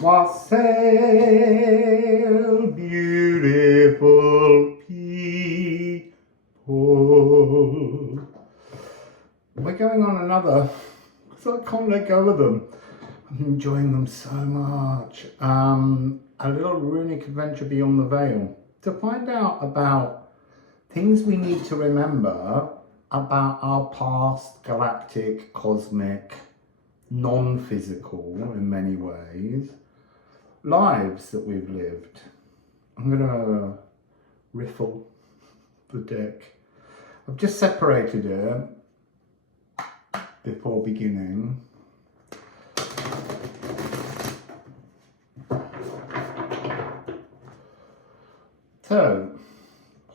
Wassail, beautiful people. We're going on another, because I can't let go of them. I'm enjoying them so much. A little runic adventure beyond the veil to find out about things we need to remember about our past galactic, cosmic, non-physical in many ways lives that we've lived. I'm gonna riffle the deck. I've just separated it before beginning. So,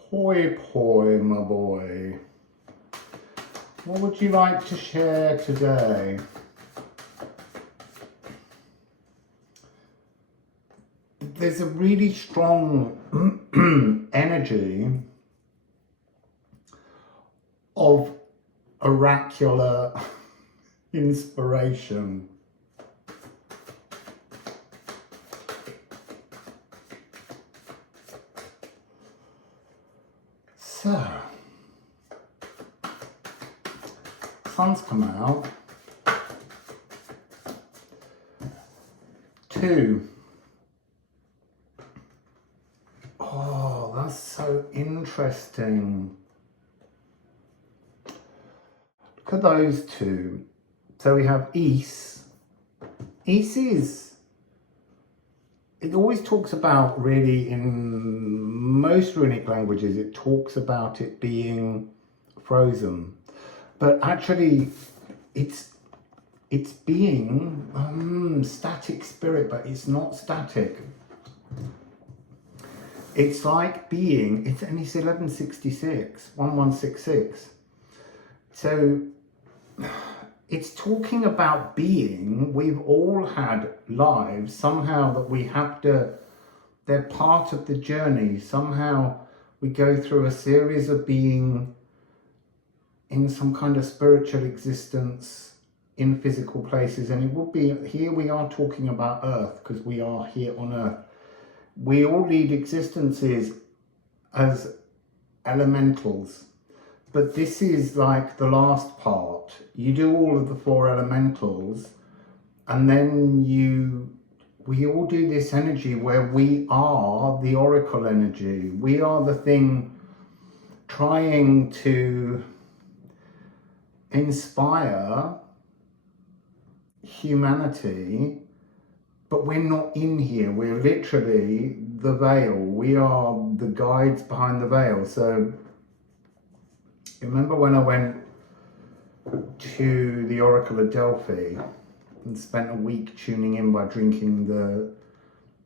poi poi, my boy, what would you like to share today? There's a really strong energy of oracular inspiration. So, sun's come out. 2. Oh, that's so interesting. Look at those 2. So we have Is. Is is, it always talks about, really, in most runic languages, it talks about it being frozen. But actually, it's being static spirit, but it's not static. It's like being, and it's 1166, 1166. So it's talking about being. We've all had lives somehow that we have to, they're part of the journey. Somehow we go through a series of being in some kind of spiritual existence in physical places. And it would be, here we are talking about Earth, because we are here on Earth. We all lead existences as elementals. But this is like the last part. You do all of the 4 elementals, and then we all do this energy where we are the oracle energy. We are the thing trying to inspire humanity, but we're not in here. We're literally the veil. We are the guides behind the veil. So remember when I went to the Oracle of Delphi and spent a week tuning in by drinking the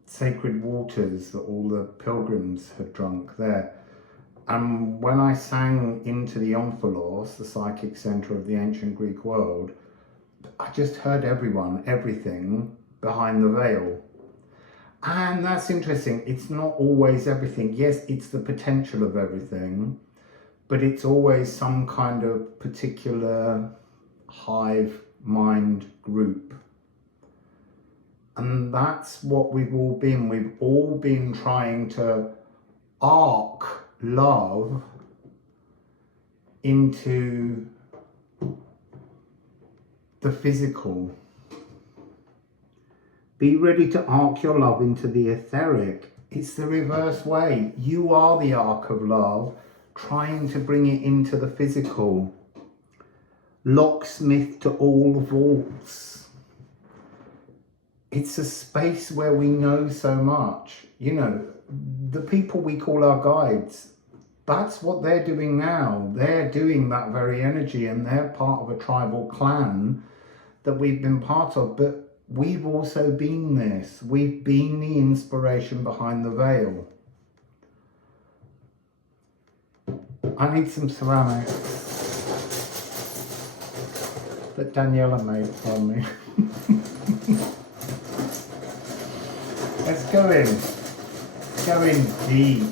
sacred waters that all the pilgrims had drunk there? And when I sang into the Omphalos, the psychic center of the ancient Greek world, I just heard everything behind the veil. And that's interesting. It's not always everything. Yes, it's the potential of everything, but it's always some kind of particular hive mind group. And that's what we've all been. We've all been trying to arc love into the physical. Be ready to arc your love into the etheric. It's the reverse way. You are the arc of love, trying to bring it into the physical. Locksmith to all vaults. It's a space where we know so much. You know, the people we call our guides, that's what they're doing now. They're doing that very energy, and they're part of a tribal clan that we've been part of. But we've also been this. We've been the inspiration behind the veil. I need some ceramics that Daniela made for me. Let's go in. Go in deep.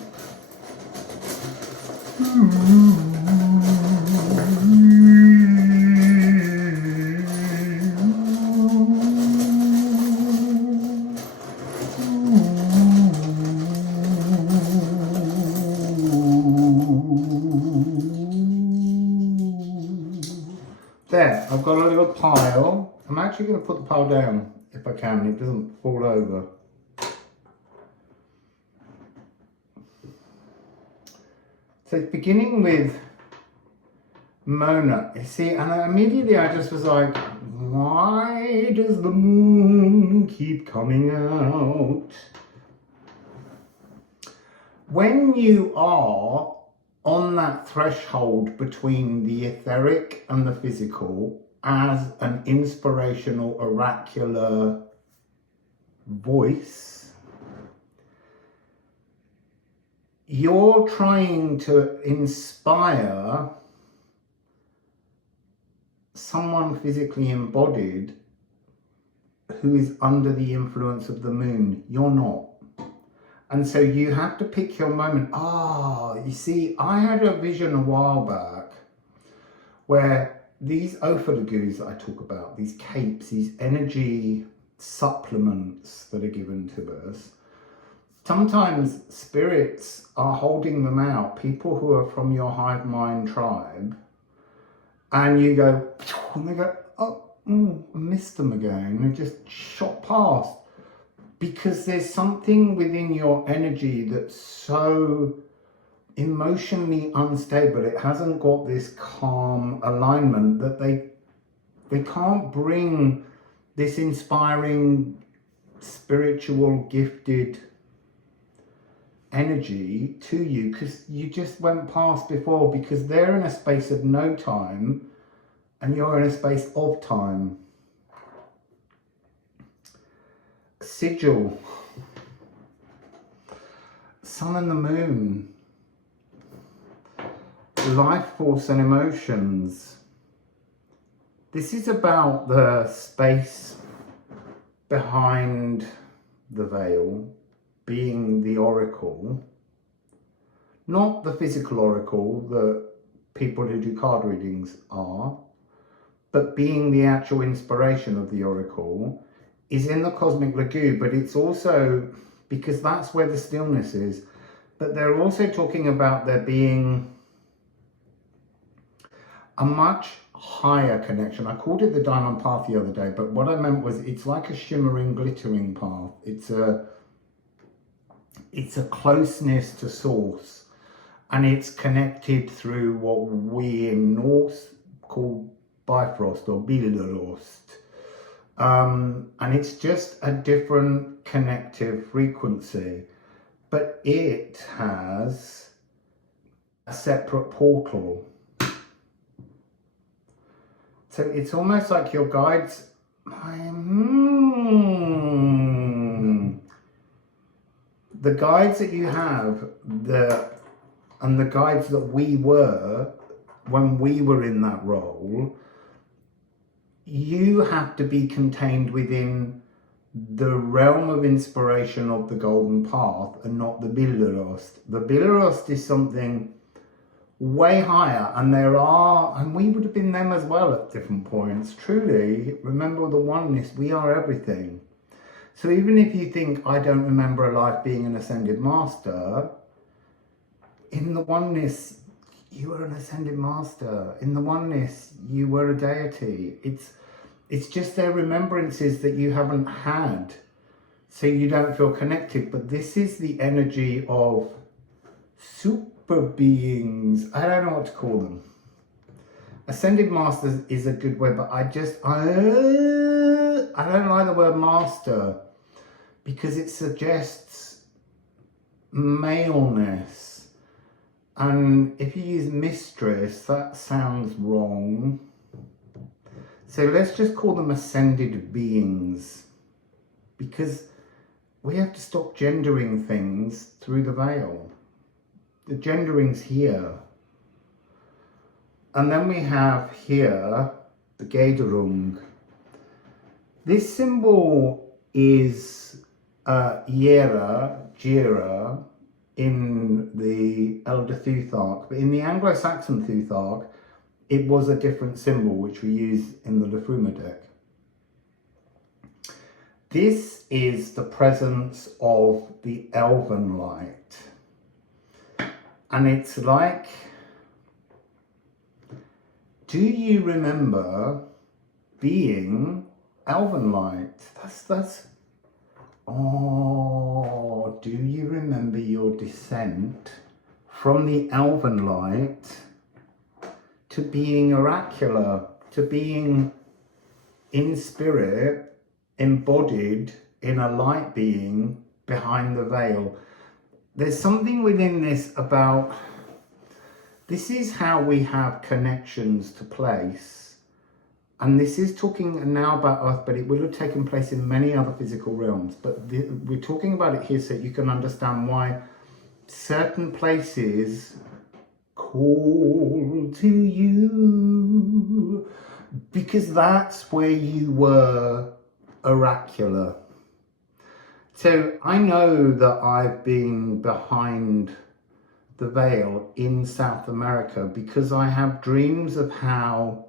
I've got a little pile. I'm actually going to put the pile down if I can, it doesn't fall over. So it's beginning with Mona. You see, and immediately I just was like, why does the moon keep coming out? When you are on that threshold between the etheric and the physical as an inspirational, oracular voice, you're trying to inspire someone physically embodied who is under the influence of the moon. You're not. And so you have to pick your moment. You see, I had a vision a while back where these ophalagus that I talk about, these capes, these energy supplements that are given to us, sometimes spirits are holding them out, people who are from your hive mind tribe, and you go, and they go, I missed them again. They just shot past. Because there's something within your energy that's so emotionally unstable. It hasn't got this calm alignment that they can't bring this inspiring, spiritual, gifted energy to you because you just went past before, because they're in a space of no time and you're in a space of time. Sigil, sun and the moon, life force and emotions. This is about the space behind the veil, being the oracle, not the physical oracle that people who do card readings are, but being the actual inspiration of the oracle is in the cosmic lagoon, but it's also, because that's where the stillness is, but they're also talking about there being a much higher connection. I called it the diamond path the other day, but what I meant was it's like a shimmering, glittering path. It's a closeness to source, and it's connected through what we in Norse call Bifrost or Bilderost. And it's just a different connective frequency, but it has a separate portal. So it's almost like your guides, the guides that you have, and the guides that we were when we were in that role, you have to be contained within the realm of inspiration of the golden path and not the Bilderost. The Bilderost is something way higher, and we would have been them as well at different points. Truly, remember the oneness, we are everything. So even if you think, I don't remember a life being an ascended master, in the oneness, you were an ascended master. In the oneness, you were a deity. It's just their remembrances that you haven't had, so you don't feel connected. But this is the energy of super beings. I don't know what to call them. Ascended masters is a good word, but I don't like the word master because it suggests maleness. And if you use mistress, that sounds wrong. So let's just call them ascended beings, because we have to stop gendering things through the veil. The gendering's here. And then we have here the Gederung. This symbol is Jira in the Elder Thuthark, but in the Anglo-Saxon Thuthark, it was a different symbol which we use in the Liffruma deck. This is the presence of the elven light. And it's like, do you remember being elven light. That's. Oh, do you remember your descent from the elven light to being oracular, to being in spirit, embodied in a light being behind the veil? There's something within this about, this is how we have connections to place. And this is talking now about Earth, but it will have taken place in many other physical realms. But we're talking about it here so you can understand why certain places call to you, because that's where you were oracular. So I know that I've been behind the veil in South America because I have dreams of how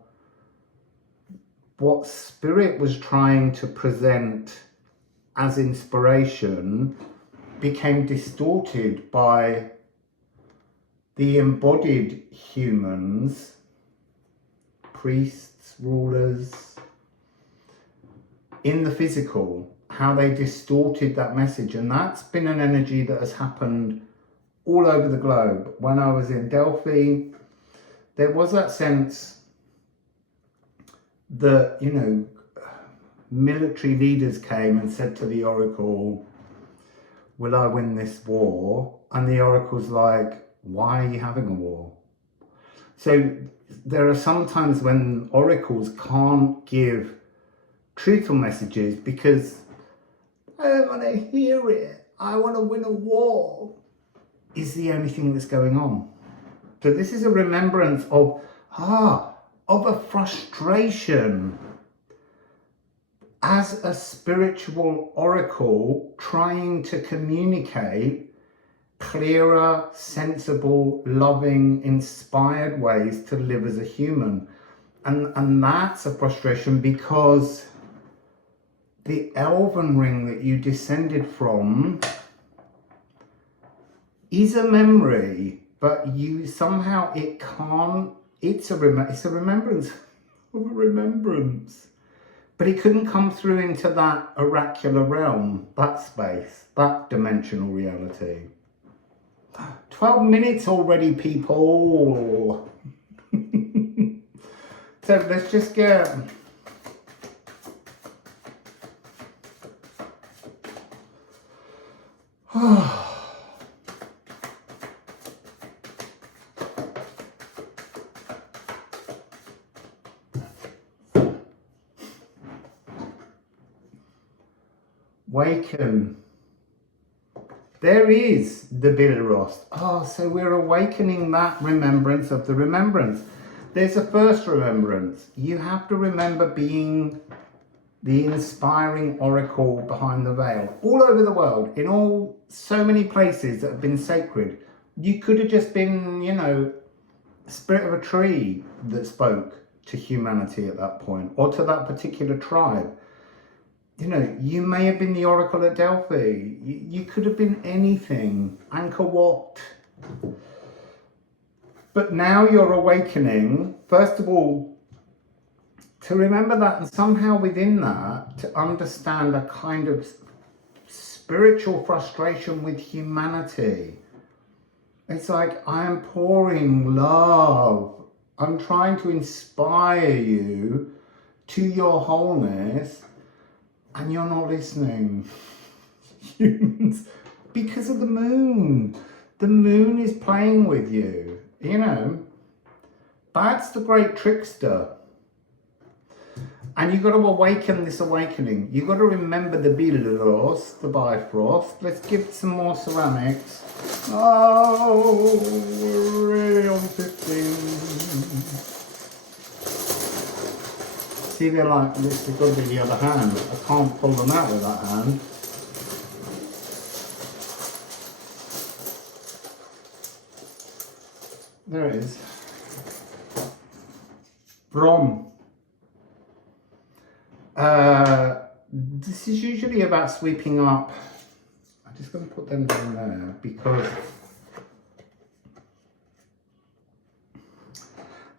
what spirit was trying to present as inspiration became distorted by the embodied humans, priests, rulers, in the physical, how they distorted that message. And that's been an energy that has happened all over the globe. When I was in Delphi, there was that sense that, you know, military leaders came and said to the oracle, will I win this war? And the oracle's like, why are you having a war? So there are some times when oracles can't give truthful messages because I don't want to hear it. I want to win a war, is the only thing that's going on. So this is a remembrance of a frustration as a spiritual oracle trying to communicate clearer, sensible, loving, inspired ways to live as a human. And that's a frustration because the elven ring that you descended from is a memory, but you somehow, it can't, it's a remembrance of a remembrance. But it couldn't come through into that oracular realm, that space, that dimensional reality. 12 minutes already, people. So let's just get... Waken. There is the Bilros. So we're awakening that remembrance of the remembrance. There's a first remembrance. You have to remember being the inspiring oracle behind the veil. All over the world, in so many places that have been sacred. You could have just been, you know, spirit of a tree that spoke to humanity at that point, or to that particular tribe. You know, you may have been the oracle at Delphi. You could have been anything. Angkor Wat. But now you're awakening, first of all, to remember that, and somehow within that, to understand a kind of spiritual frustration with humanity. It's like, I am pouring love. I'm trying to inspire you to your wholeness, and you're not listening. Humans, because of the moon. The moon is playing with you, you know. That's the great trickster. And you've got to awaken this awakening. You've got to remember the Bilros, the Bifrost. Let's give some more ceramics. Oh, we're really on 15. See, they're like, this has got to be the other hand. I can't pull them out with that hand. There it is. Brom. This is usually about sweeping up. I'm just going to put them down there because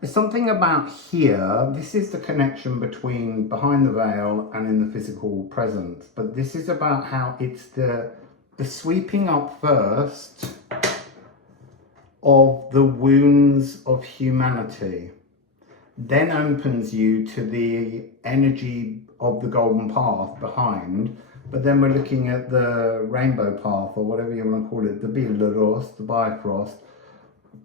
There's something about here, this is the connection between behind the veil and in the physical present, but this is about how it's the sweeping up first of the wounds of humanity, then opens you to the energy of the golden path behind, but then we're looking at the rainbow path, or whatever you want to call it, the Bilaros, the Bifrost.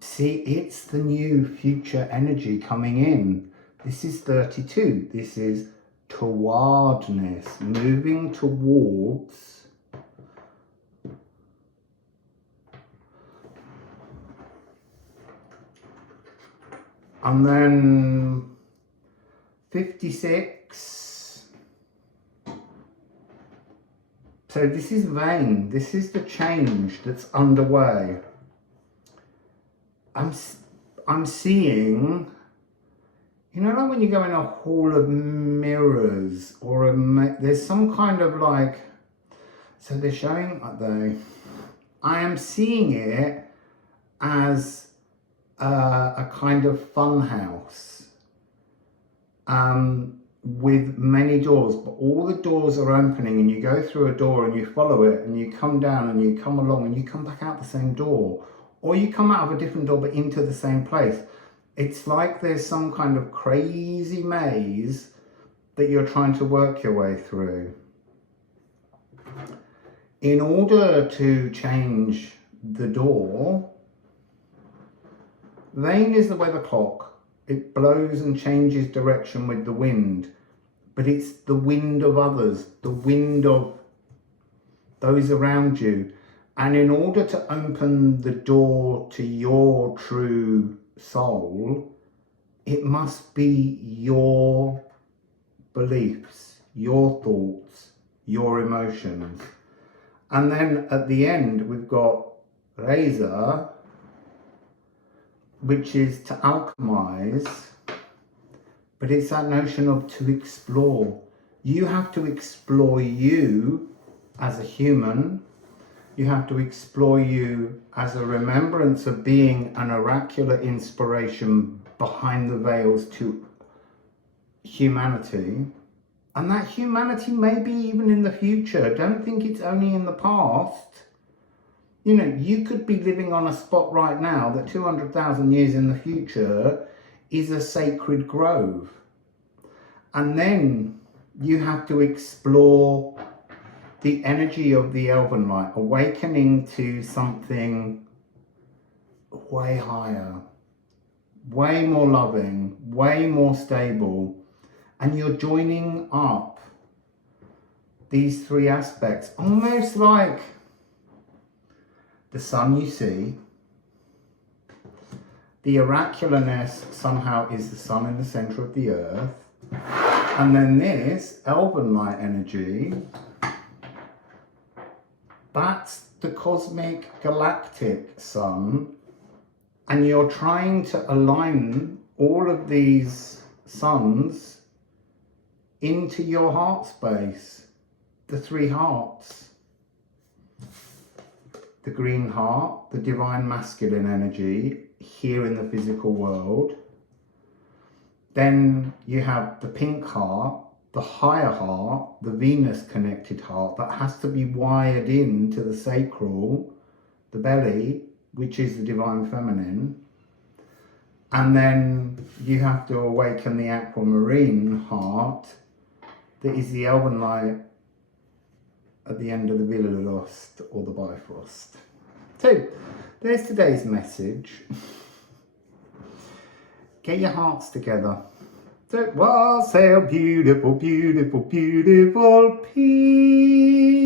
See, it's the new future energy coming in. This is 32. This is towardness, moving towards and then 56. So this is vain. This is the change that's underway. I'm seeing, you know, like when you go in a hall of mirrors, or there's some kind of like, so they're showing, I am seeing it as a kind of fun house with many doors, but all the doors are opening, and you go through a door and you follow it, and you come down and you come along and you come back out the same door. Or you come out of a different door but into the same place. It's like there's some kind of crazy maze that you're trying to work your way through. In order to change the door, vain is the weather clock. It blows and changes direction with the wind, but it's the wind of others, the wind of those around you. And in order to open the door to your true soul, it must be your beliefs, your thoughts, your emotions. And then at the end, we've got Reza, which is to alchemize, but it's that notion of to explore. You have to explore you as a human. You have to explore you as a remembrance of being an oracular inspiration behind the veils to humanity. And that humanity may be even in the future. Don't think it's only in the past. You know, you could be living on a spot right now that 200,000 years in the future is a sacred grove. And then you have to explore the energy of the elven light, awakening to something way higher, way more loving, way more stable. And you're joining up these three aspects, almost like the sun you see. The oracularness somehow is the sun in the center of the earth. And then this elven light energy, that's the cosmic galactic sun, and you're trying to align all of these suns into your heart space, the three hearts. The green heart, the divine masculine energy here in the physical world. Then you have the pink heart, the higher heart, the Venus connected heart that has to be wired into the sacral, the belly, which is the divine feminine. And then you have to awaken the aquamarine heart that is the elven light at the end of the Villarost or the Bifrost. So there's today's message. Get your hearts together. So wassail, beautiful, beautiful, beautiful peace.